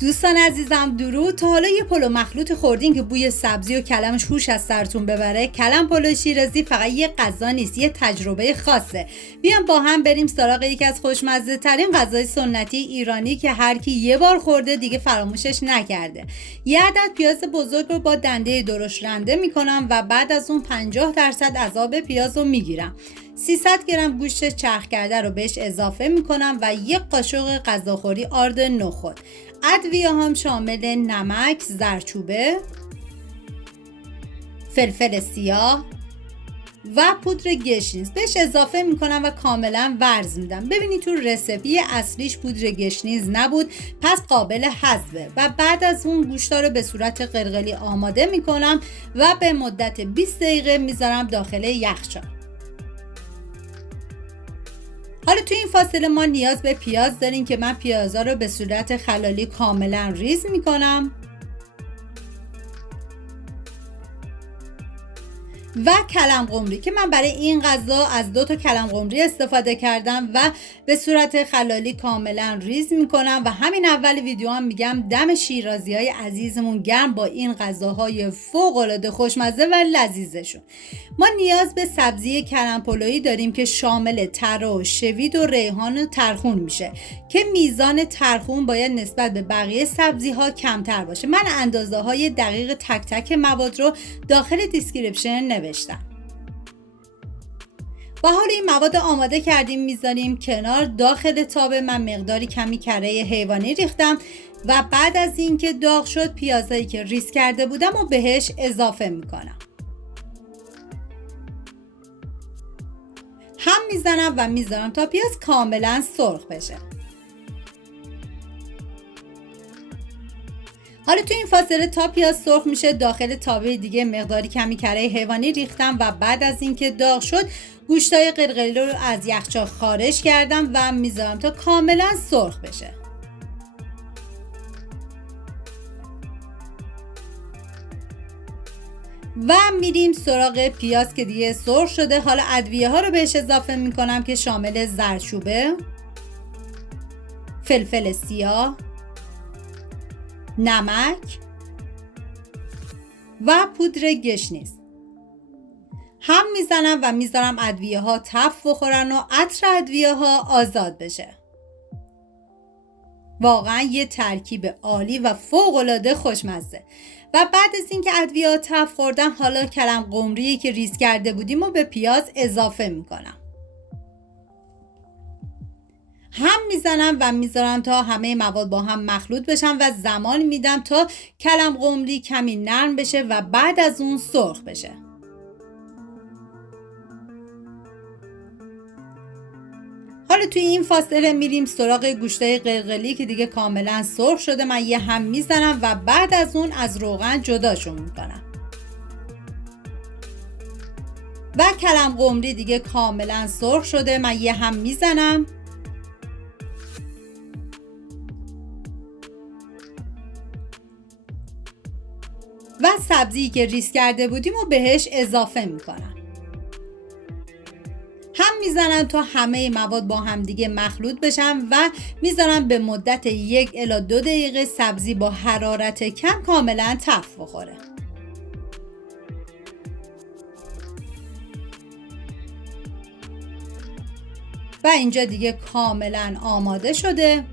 دوستان عزیزم درود. تا حالا یه پلو مخلوط خوردین که بوی سبزی و کلمش هوش از سرتون ببره؟ کلم پلو شیرازی فقط یه غذا نیست، یه تجربه خاصه. بیام با هم بریم سراغ یکی از خوشمزه ترین غذای سنتی ایرانی که هر کی یه بار خورده دیگه فراموشش نکرده. یه عدد پیاز بزرگ رو با دنده درشت رنده میکنم و بعد از اون 50% از آب پیاز رو میگیرم. 300 گرم گوشت چرخ کرده رو بهش اضافه میکنم و یک قاشق غذاخوری آرد نخود. ادویه هم شامل نمک، زردچوبه، فلفل سیاه و پودر گشنیز بهش اضافه میکنم و کاملا ورز میدم. ببینید تو رسیپی اصلیش پودر گشنیز نبود، پس قابل حذفه. و بعد از اون گوشتا رو به صورت قلقلی آماده میکنم و به مدت 20 دقیقه میذارم داخل یخچال. حالا تو این فاصله ما نیاز به پیاز داریم که من پیازا رو به صورت خلالی کاملا ریز میکنم و کلم قمری که من برای این غذا از 2 تا کلم قمری استفاده کردم و به صورت خلالی کاملا ریز میکنم. و همین اول ویدیو هم میگم دم شیرازی های عزیزمون گرم با این غذاهای فوق العاده خوشمزه و لذیذشون. ما نیاز به سبزی کلم پلویی داریم که شامل تره و شوید و ریحان و ترخون میشه که میزان ترخون باید نسبت به بقیه سبزی ها کمتر باشه. من اندازه های دقیق تک تک مواد رو داخل دیسکریپشن نوشتم. و حالا این مواد آماده کردیم میذاریم کنار. داخل تاب من مقداری کمی کره حیوانی ریختم و بعد از اینکه داغ شد پیازایی که ریز کرده بودم و بهش اضافه میکنم. هم میزنم و میذارم تا پیاز کاملا سرخ بشه. حالا تو این فاصله تا پیاز سرخ میشه داخل تابه دیگه مقداری کمی کره حیوانی ریختم و بعد از اینکه داغ شد گوشتای قلقلی رو از یخچال خارج کردم و میذارم تا کاملا سرخ بشه. و میریم سراغ پیاز که دیگه سرخ شده. حالا ادویه ها رو بهش اضافه میکنم که شامل زردچوبه، فلفل سیاه، نمک و پودر گشنیز. هم میزنم و میذارم ادویه ها تف بخورن و عطر ادویه ها آزاد بشه. واقعا یه ترکیب عالی و فوق العاده خوشمزه. و بعد از اینکه ادویه ها تف خوردن حالا کلم قمری که ریز کرده بودیم و به پیاز اضافه میکنم. هم میزنم و میذارم تا همه مواد با هم مخلوط بشن و زمان میدم تا کلم قمری کمی نرم بشه و بعد از اون سرخ بشه. حالا توی این فاصله میریم سراغ گوشتای قلقلی که دیگه کاملا سرخ شده. من یه هم میزنم و بعد از اون از روغن جداشون میکنم. و کلم قمری دیگه کاملا سرخ شده. من یه هم میزنم و سبزی که ریز کرده بودیم و بهش اضافه میکنم. هم میزنم تا همه مواد با هم دیگه مخلوط بشن و میذارم به مدت 1 الی 2 دقیقه سبزی با حرارت کم کاملا تف بخوره. و اینجا دیگه کاملا آماده شده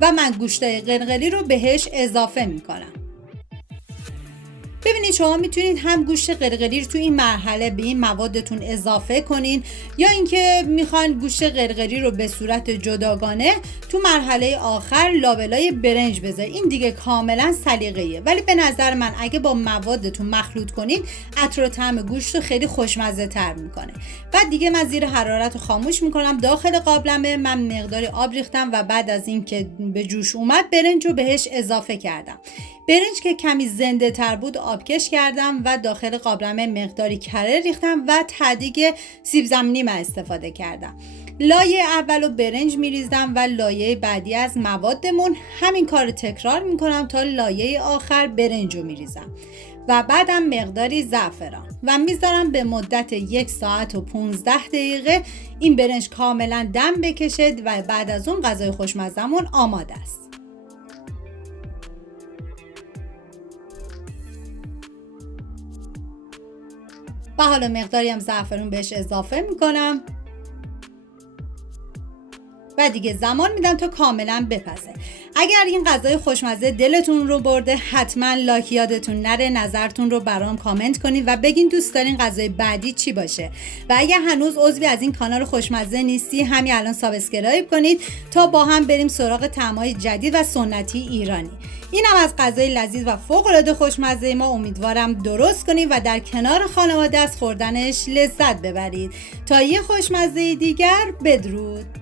و من گوشتای قلقلی رو بهش اضافه میکنم. ببینید شما میتونید هم گوشت قلقلی رو تو این مرحله به این موادتون اضافه کنین یا اینکه میخواین گوشت قلقلی رو به صورت جداگانه تو مرحله آخر لابلای برنج بذارید. این دیگه کاملا سلیقه‌ایه، ولی به نظر من اگه با موادتون مخلوط کنین عطر و طعم گوشت رو خیلی خوشمزه تر میکنه. بعد دیگه من زیر حرارت رو خاموش میکنم. داخل قابلمه من مقداری آب ریختم و بعد از اینکه به جوش اومد برنج رو بهش اضافه کردم. برنج که کمی زنده تر بود آبکش کردم و داخل قابلمه مقداری کره ریختم و تدیگ سیب زمینی من استفاده کردم. لایه اولو برنج میریزم و لایه بعدی از موادمون همین کار تکرار میکنم تا لایه آخر برنج رو میریزم و بعدم مقداری زعفران و میذارم به مدت 1 ساعت و 15 دقیقه این برنج کاملا دم بکشه و بعد از اون غذای خوشمزمون آماده است. و حالا مقداری هم زعفرون بهش اضافه میکنم و دیگه زمان میدم تا کاملا بپزه. اگر این غذای خوشمزه دلتون رو برده حتما لایک یادتون نره، نظرتون رو برام کامنت کنید و بگین دوست دارین غذای بعدی چی باشه. و اگر هنوز عضوی از این کانال خوشمزه نیستی همین الان سابسکرایب کنید تا با هم بریم سراغ طعم‌های جدید و سنتی ایرانی. اینم از غذای لذیذ و فوق‌العاده خوشمزه ما. امیدوارم درست کنید و در کنار خانواده از خوردنش لذت ببرید. تا یه خوشمزه دیگر، بدرود.